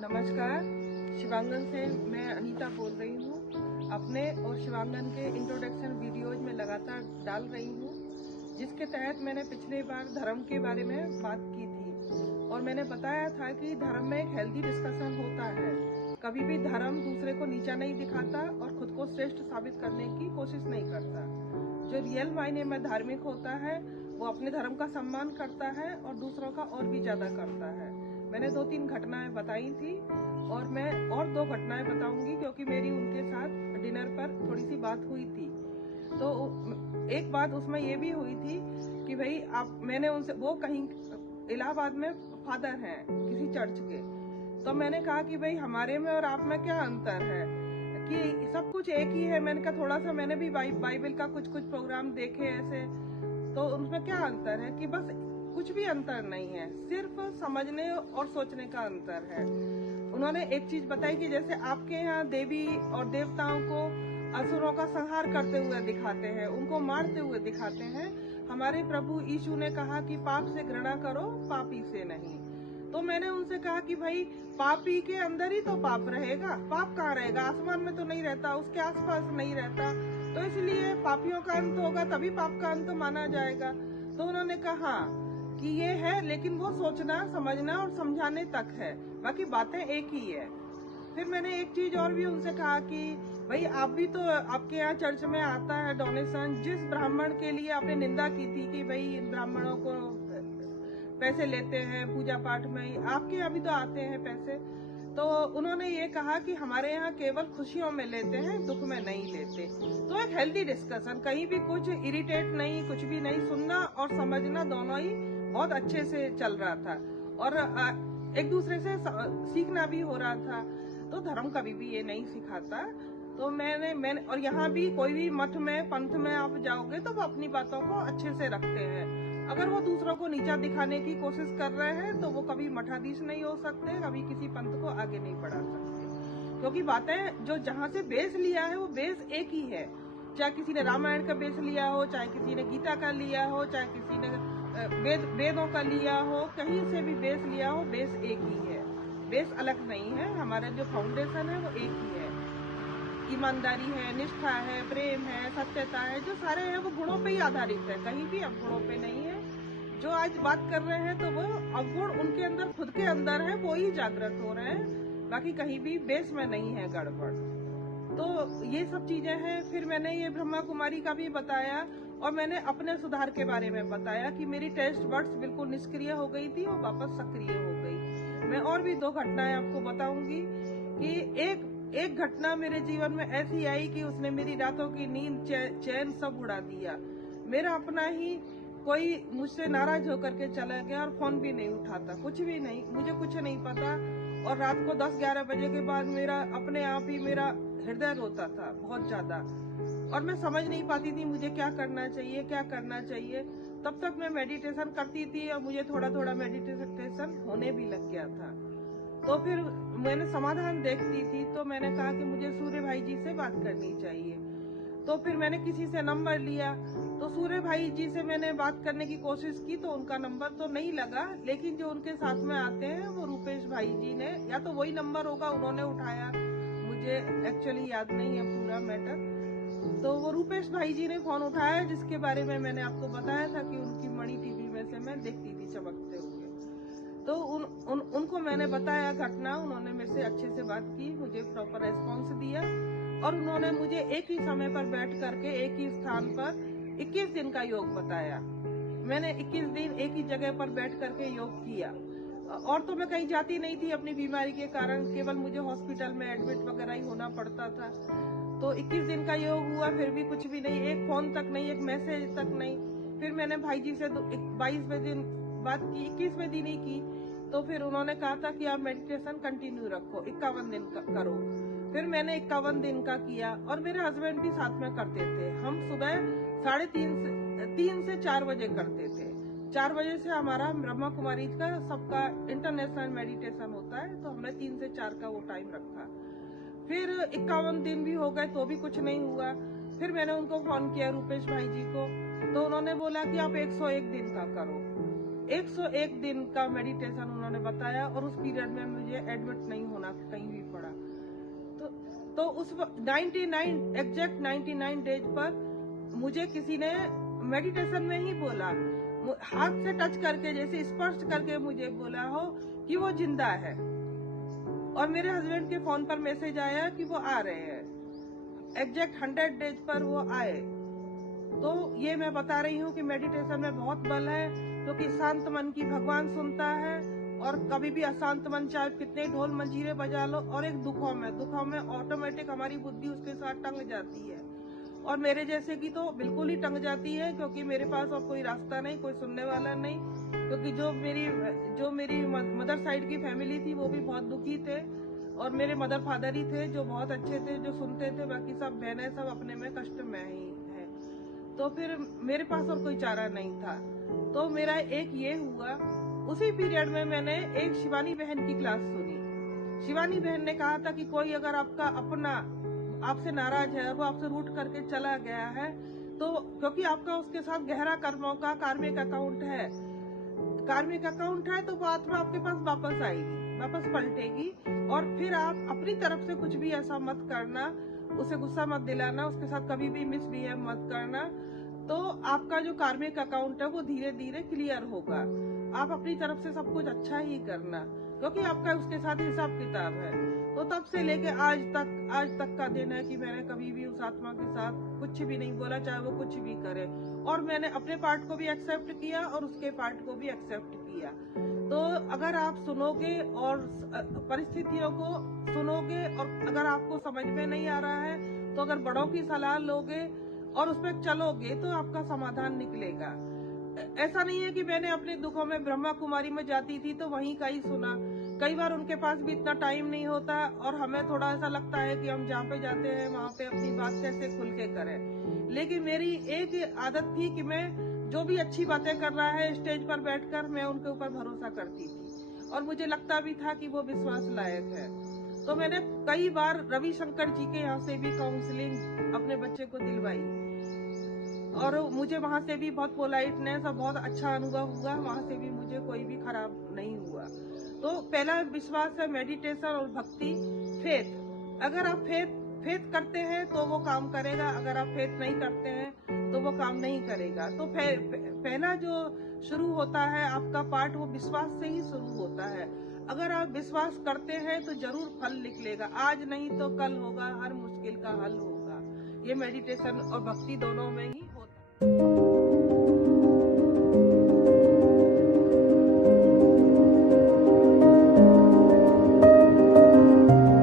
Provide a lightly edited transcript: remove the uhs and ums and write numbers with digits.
नमस्कार। शिवांगन से मैं अनीता बोल रही हूँ। अपने और शिवांगन के इंट्रोडक्शन वीडियोज में लगातार डाल रही हूँ, जिसके तहत मैंने पिछली बार धर्म के बारे में बात की थी और मैंने बताया था कि धर्म में एक हेल्दी डिस्कशन होता है। कभी भी धर्म दूसरे को नीचा नहीं दिखाता और खुद को श्रेष्ठ साबित करने की कोशिश नहीं करता। जो रियल मायने में धार्मिक होता है वो अपने धर्म का सम्मान करता है और दूसरों का और भी ज्यादा करता है। मैंने 2-3 घटनाएं बताई थी और मैं और 2 घटनाएं बताऊंगी, क्योंकि मेरी उनके साथ डिनर पर थोड़ी सी बात हुई थी। तो एक बात उसमें ये भी हुई थी कि भाई मैंने उनसे, वो कहीं इलाहाबाद में फादर हैं किसी चर्च के, तो मैंने कहा कि भाई हमारे में और आप में क्या अंतर है कि सब कुछ एक ही है। मैंने कहा थोड़ा सा मैंने भी बाइबल का कुछ प्रोग्राम देखे ऐसे, तो उनमें क्या अंतर है कि बस कुछ भी अंतर नहीं है, सिर्फ समझने और सोचने का अंतर है। उन्होंने एक चीज बताई कि जैसे आपके यहाँ देवी और देवताओं को असुरों का संहार करते हुए दिखाते हैं, उनको मारते हुए दिखाते हैं, हमारे प्रभु यीशु ने कहा कि पाप से घृणा करो, पापी से नहीं। तो मैंने उनसे कहा कि भाई पापी के अंदर ही तो पाप रहेगा, पाप कहाँ रहेगा, आसमान में तो नहीं रहता, उसके आसपास नहीं रहता, तो इसलिए पापियों का अंत होगा तभी पाप का अंत माना जाएगा। तो उन्होंने कहा कि ये है, लेकिन वो सोचना समझना और समझाने तक है, बाकी बातें एक ही है। फिर मैंने एक चीज और भी उनसे कहा कि भाई आप भी तो, आपके यहाँ चर्च में आता है डोनेशन, जिस ब्राह्मण के लिए आपने निंदा की थी कि भाई इन ब्राह्मणों को पैसे लेते हैं पूजा पाठ में, आपके यहाँ भी तो आते हैं पैसे। तो उन्होंने ये कहा कि हमारे यहाँ केवल खुशियों में लेते हैं, दुख में नहीं लेते। तो एक हेल्दी डिस्कशन, कहीं भी कुछ इरिटेट नहीं, कुछ भी नहीं, सुनना और समझना दोनों ही बहुत अच्छे से चल रहा था और एक दूसरे से सीखना भी हो रहा था। तो धर्म कभी भी ये नहीं सिखाता। तो मैंने और यहाँ भी कोई भी मठ में पंथ में आप जाओगे तो वो अपनी बातों को अच्छे से रखते हैं। अगर वो दूसरों को नीचा दिखाने की कोशिश कर रहे हैं तो वो कभी मठाधीश नहीं हो सकते, कभी किसी पंथ को आगे नहीं बढ़ा सकते, क्योंकि बातें जो जहाँ से बेस लिया है वो बेस एक ही है। चाहे किसी ने रामायण का बेस लिया हो, चाहे किसी ने गीता का लिया हो, चाहे किसी ने वेदों का लिया हो, कहीं से भी बेस लिया हो, बेस एक ही है, बेस अलग नहीं है। हमारा जो फाउंडेशन है वो एक ही है। ईमानदारी है, निष्ठा है, प्रेम है, सत्यता है, जो सारे हैं वो गुणों पे ही आधारित है, कहीं भी अवगुणों पे नहीं है। जो आज बात कर रहे हैं तो वो अवगुण उनके अंदर, खुद के अंदर है, वो ही जागृत हो रहे हैं, बाकी कहीं भी बेस में नहीं है गड़बड़। तो ये सब चीजें हैं। फिर मैंने ये ब्रह्मा कुमारी का भी बताया और मैंने अपने सुधार के बारे में बताया कि मेरी टेस्ट बड्स बिल्कुल निष्क्रिय हो गई थी और वापस सक्रिय हो गई। मैं और भी 2 घटनाएं आपको बताऊंगी कि एक घटना मेरे जीवन में ऐसी आई कि उसने मेरी रातों की नींद, चैन सब उड़ा दिया। मेरा अपना ही कोई मुझसे नाराज होकर के चला गया और फोन भी नहीं उठाता, कुछ भी नहीं, मुझे कुछ नहीं पता। और रात को 10-11 बजे के बाद मेरा अपने आप ही मेरा हृदय रोता था बहुत ज्यादा, और मैं समझ नहीं पाती थी मुझे क्या करना चाहिए, क्या करना चाहिए। तब तक मैं मेडिटेशन करती थी और मुझे थोड़ा थोड़ा मेडिटेशन होने भी लग गया था। तो फिर मैंने समाधान देखती थी, तो मैंने कहा कि मुझे सूर्य भाई जी से बात करनी चाहिए। तो फिर मैंने किसी से नंबर लिया, तो सूर्य भाई जी से मैंने बात करने की कोशिश की तो उनका नंबर तो नहीं लगा, लेकिन जो उनके साथ में आते हैं वो रूपेश भाई जी ने, या तो वही नंबर होगा, उन्होंने उठाया, मुझे एक्चुअली याद नहीं है पूरा मैटर। तो वो रूपेश भाई जी ने फोन उठाया, जिसके बारे में मैंने आपको बताया था कि उनकी मणि टीवी में से मैं देखती थी चमकते हुए। तो उनको मैंने बताया घटना, उन्होंने मेरे से अच्छे से बात की, मुझे प्रॉपर रेस्पॉन्स दिया और उन्होंने मुझे एक ही समय पर बैठ करके एक ही स्थान पर 21 दिन का योग बताया। मैंने 21 दिन एक ही जगह पर बैठ करके योग किया और तो मैं कहीं जाती नहीं थी अपनी बीमारी के कारण, केवल मुझे हॉस्पिटल में एडमिट वगैरह ही होना पड़ता था। तो 21 दिन का योग हुआ, फिर भी कुछ भी नहीं, एक फोन तक नहीं, एक मैसेज तक नहीं। फिर मैंने भाई जी से 22वें दिन बात की, 21वें दिन ही की। तो फिर उन्होंने कहा था कि आप मेडिटेशन कंटिन्यू रखो, 51 दिन का करो। फिर मैंने 51 दिन का किया और मेरे हस्बैंड भी साथ में करते थे। हम सुबह 3:30 से 4 बजे करते थे। 4 बजे से हमारा ब्रह्मा कुमारी का सबका इंटरनेशनल मेडिटेशन होता है, तो हमने 3 से 4 का वो टाइम रखा। फिर 51 दिन भी हो गए तो भी कुछ नहीं हुआ। फिर मैंने उनको फोन किया रूपेश भाई जी को, तो उन्होंने बोला कि आप 101 दिन का करो। 101 दिन का मेडिटेशन उन्होंने बताया और उस पीरियड में मुझे एडमिट नहीं होना कहीं भी पड़ा। तो उस 99 एग्जैक्ट 99 डेज पर मुझे किसी ने मेडिटेशन में ही बोला, हाथ से टच करके जैसे स्पर्श करके मुझे बोला हो कि वो जिंदा है। और मेरे हस्बैंड के फोन पर मैसेज आया कि वो आ रहे हैं। एग्जैक्ट 100 डेज पर वो आए। तो ये मैं बता रही हूँ कि मेडिटेशन में बहुत बल है, क्योंकि शांत मन की भगवान सुनता है। और कभी भी अशांत मन चाहे कितने ढोल मंजीरे बजा लो, और एक दुखों में ऑटोमेटिक हमारी बुद्धि उसके साथ टंग जाती है। और मेरे जैसे की तो बिल्कुल ही टंग जाती है, क्योंकि मेरे पास और कोई रास्ता नहीं, कोई सुनने वाला नहीं। क्योंकि जो मेरी मदर साइड की फैमिली थी वो भी बहुत दुखी थे, और मेरे मदर फादर ही थे जो बहुत अच्छे थे, जो सुनते थे। बाकी सब बहनें सब अपने में कष्ट में ही है। तो फिर मेरे पास और कोई चारा नहीं था। तो मेरा एक ये हुआ, उसी पीरियड में मैंने एक शिवानी बहन की क्लास सुनी। शिवानी बहन ने कहा था कि कोई अगर आपका अपना आपसे नाराज है, वो आपसे रूठ करके चला गया है, तो क्योंकि आपका उसके साथ गहरा कर्मों का कार्मिक अकाउंट है, तो वो आत्मा आपके पास वापस आएगी, वापस पलटेगी। और फिर आप अपनी तरफ से कुछ भी ऐसा मत करना, उसे गुस्सा मत दिलाना, उसके साथ कभी भी मिसबिहेव मत करना। तो आपका जो कार्मिक अकाउंट है वो धीरे धीरे क्लियर होगा। आप अपनी तरफ से सब कुछ अच्छा ही करना, क्योंकि आपका उसके साथ हिसाब किताब है। तो तब से लेके आज तक का दिन है कि मैंने कभी भी उस आत्मा के साथ कुछ भी नहीं बोला, चाहे वो कुछ भी करे। और मैंने अपने पार्ट को भी एक्सेप्ट किया और उसके पार्ट को भी एक्सेप्ट किया। तो अगर आप सुनोगे और परिस्थितियों को सुनोगे, और अगर आपको समझ में नहीं आ रहा है तो अगर बड़ों की सलाह लोगे और उस पर चलोगे तो आपका समाधान निकलेगा। ऐसा नहीं है कि मैंने अपने दुखों में ब्रह्मा कुमारी में जाती थी तो वहीं का ही सुना। कई बार उनके पास भी इतना टाइम नहीं होता, और हमें थोड़ा ऐसा लगता है कि हम जहाँ पे जाते हैं वहाँ पे अपनी बात कैसे खुल के करें। लेकिन मेरी एक आदत थी कि मैं जो भी अच्छी बातें कर रहा है स्टेज पर बैठकर मैं उनके ऊपर भरोसा करती थी, और मुझे लगता भी था कि वो विश्वास लायक है। तो मैंने कई बार रविशंकर जी के यहाँ से भी काउंसलिंग अपने बच्चे को दिलवाई, और मुझे वहाँ से भी बहुत पोलाइटनेस और बहुत अच्छा अनुभव हुआ। वहाँ से भी मुझे कोई भी खराब नहीं हुआ। तो पहला विश्वास है मेडिटेशन और भक्ति, फेथ। अगर आप फेथ करते हैं तो वो काम करेगा, अगर आप फेथ नहीं करते हैं तो वो काम नहीं करेगा। तो पहला जो शुरू होता है आपका पार्ट, वो विश्वास से ही शुरू होता है। अगर आप विश्वास करते हैं तो जरूर फल निकलेगा, आज नहीं तो कल होगा, हर मुश्किल का हल होगा। ये मेडिटेशन और भक्ति दोनों में ही होता है।